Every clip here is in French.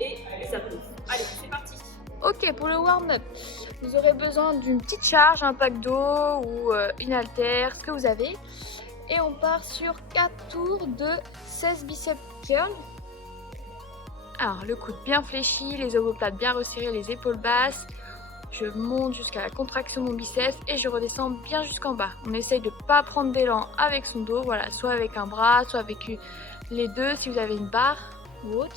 et les abdos. Allez, c'est parti. Ok, pour le warm-up, vous aurez besoin d'une petite charge, un pack d'eau ou une haltère, ce que vous avez. Et on part sur 4 tours de 16 biceps curls. Alors, le coude bien fléchi, les omoplates bien resserrées, les épaules basses. Je monte jusqu'à la contraction de mon biceps et je redescends bien jusqu'en bas. On essaye de ne pas prendre d'élan avec son dos, voilà, soit avec un bras, soit avec les deux si vous avez une barre ou autre.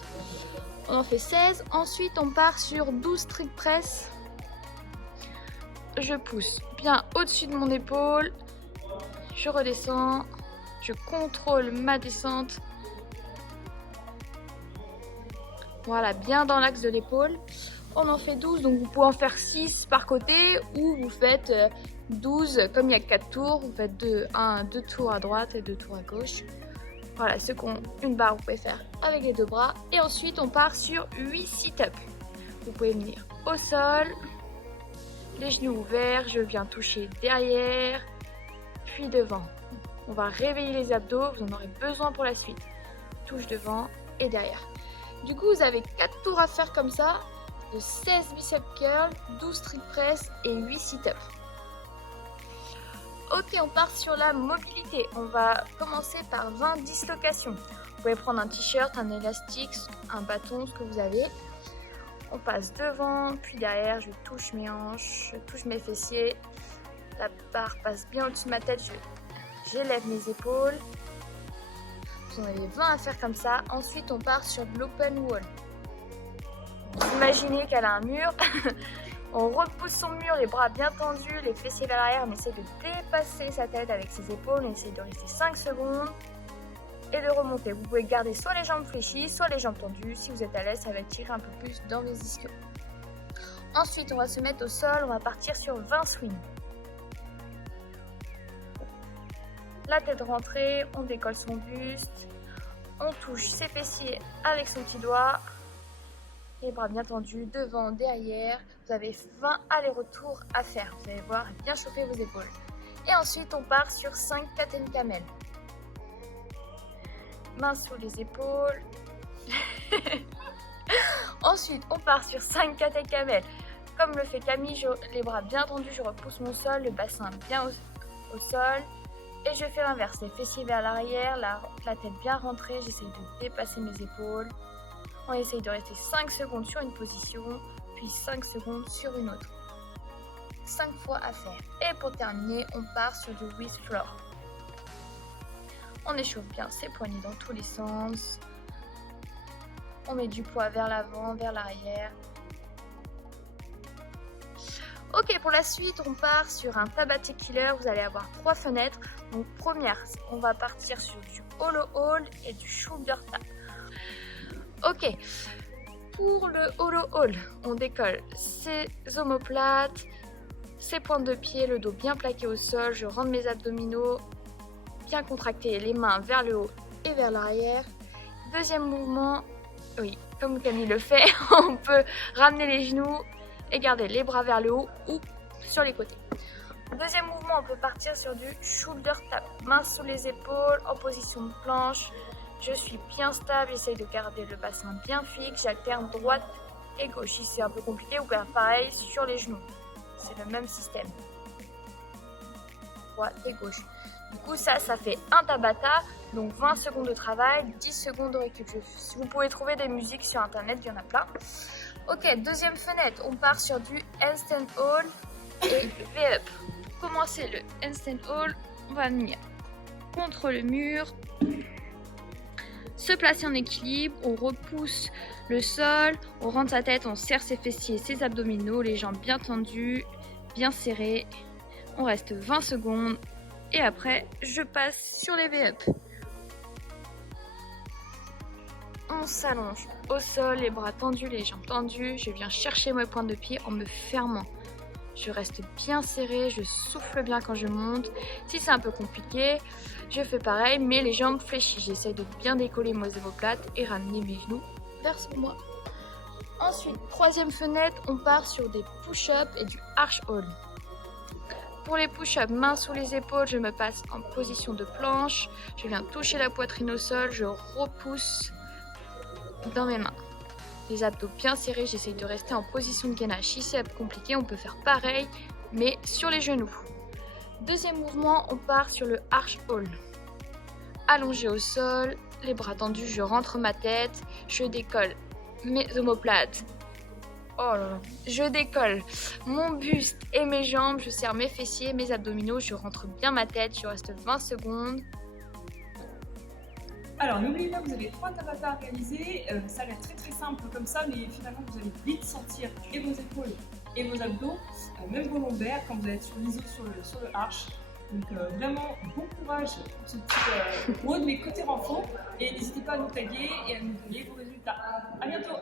On en fait 16. Ensuite, on part sur 12 strict press. Je pousse bien au-dessus de mon épaule. Je redescends. Je contrôle ma descente. Voilà, bien dans l'axe de l'épaule. On en fait 12, donc vous pouvez en faire 6 par côté ou vous faites 12, comme il y a 4 tours, vous faites 2 tours à droite et 2 tours à gauche. Voilà, ceux qui ont une barre, vous pouvez faire avec les deux bras. Et ensuite, on part sur 8 sit-ups. Vous pouvez venir au sol, les genoux ouverts, je viens toucher derrière, puis devant. On va réveiller les abdos, vous en aurez besoin pour la suite. Touche devant et derrière. Du coup, vous avez 4 tours à faire comme ça, de 16 biceps curls, 12 strict press et 8 sit-ups. Ok, on part sur la mobilité. On va commencer par 20 dislocations. Vous pouvez prendre un t-shirt, un élastique, un bâton, ce que vous avez. On passe devant, puis derrière, je touche mes hanches, je touche mes fessiers. La barre passe bien au-dessus de ma tête, j'élève mes épaules. Vous en avez 20 à faire comme ça. Ensuite, on part sur de l'open wall. Vous imaginez qu'elle a un mur. On repousse son mur, les bras bien tendus, les fessiers vers l'arrière. On essaie de dépasser sa tête avec ses épaules. On essaie de rester 5 secondes et de remonter. Vous pouvez garder soit les jambes fléchies, soit les jambes tendues. Si vous êtes à l'aise, ça va tirer un peu plus dans les ischios. Ensuite, on va se mettre au sol. On va partir sur 20 swings. La tête rentrée, on décolle son buste. On touche ses fessiers avec son petit doigt. Les bras bien tendus, devant, derrière. Vous avez 20 allers-retours à faire. Vous allez voir, bien chauffer vos épaules. Et ensuite, on part sur 5 Katen Camel. Mains sous les épaules. Ensuite, on part sur 5 Katen Camel. Comme le fait Camille, les bras bien tendus, je repousse mon sol, le bassin bien au sol. Et je fais l'inverse, les fessiers vers l'arrière, la tête bien rentrée. J'essaye de dépasser mes épaules. On essaye de rester 5 secondes sur une position, puis 5 secondes sur une autre. 5 fois à faire. Et pour terminer, on part sur du wrist floor. On échauffe bien ses poignets dans tous les sens. On met du poids vers l'avant, vers l'arrière. Ok, pour la suite, on part sur un Tabata Killer. Vous allez avoir 3 fenêtres. Donc première, on va partir sur du hollow hold et du shoulder tap. Ok, pour le hollow hold, on décolle ses omoplates, ses pointes de pied, le dos bien plaqué au sol. Je rentre mes abdominaux, bien contractés, les mains vers le haut et vers l'arrière. Deuxième mouvement, oui, comme Camille le fait, on peut ramener les genoux et garder les bras vers le haut ou sur les côtés. Deuxième mouvement, on peut partir sur du shoulder tap. Mains sous les épaules, en position de planche. Je suis bien stable, j'essaye de garder le bassin bien fixe. J'alterne droite et gauche. Si c'est un peu compliqué, vous pouvez faire pareil sur les genoux. C'est le même système. Droite et gauche. Du coup, ça fait un Tabata. Donc 20 secondes de travail, 10 secondes de récup. Vous pouvez trouver des musiques sur internet, il y en a plein. Ok, deuxième fenêtre, on part sur du handstand hold et V-up. Pour commencer le handstand hold, on va venir contre le mur, se placer en équilibre, on repousse le sol, on rentre sa tête, on serre ses fessiers, ses abdominaux, les jambes bien tendues, bien serrées. On reste 20 secondes et après, je passe sur les V-up. On s'allonge au sol, les bras tendus, les jambes tendues. Je viens chercher mes pointes de pied en me fermant. Je reste bien serré, je souffle bien quand je monte. Si c'est un peu compliqué, je fais pareil, mais les jambes fléchies. J'essaie de bien décoller mes omoplates et ramener mes genoux vers moi. Ensuite, troisième fenêtre, on part sur des push-ups et du arch hold. Pour les push-ups, mains sous les épaules, je me passe en position de planche. Je viens toucher la poitrine au sol, je repousse dans mes mains. les abdos bien serrés, j'essaye de rester en position de gainage. Si c'est compliqué, on peut faire pareil, mais sur les genoux. Deuxième mouvement, on part sur le arch hold. Allongé au sol, les bras tendus, je rentre ma tête, je décolle mes omoplates. Oh là là. Je décolle mon buste et mes jambes, je serre mes fessiers, mes abdominaux, je rentre bien ma tête, je reste 20 secondes. Alors n'oubliez pas que vous avez 3 tabata à réaliser, ça a l'air très simple comme ça, mais finalement vous allez vite sentir et vos épaules et vos abdos, même vos lombaires quand vous êtes sur l'iso sur le arch. Donc vraiment bon courage pour ce petit road, mais côté renfort, et n'hésitez pas à nous taguer et à nous donner vos résultats. À bientôt.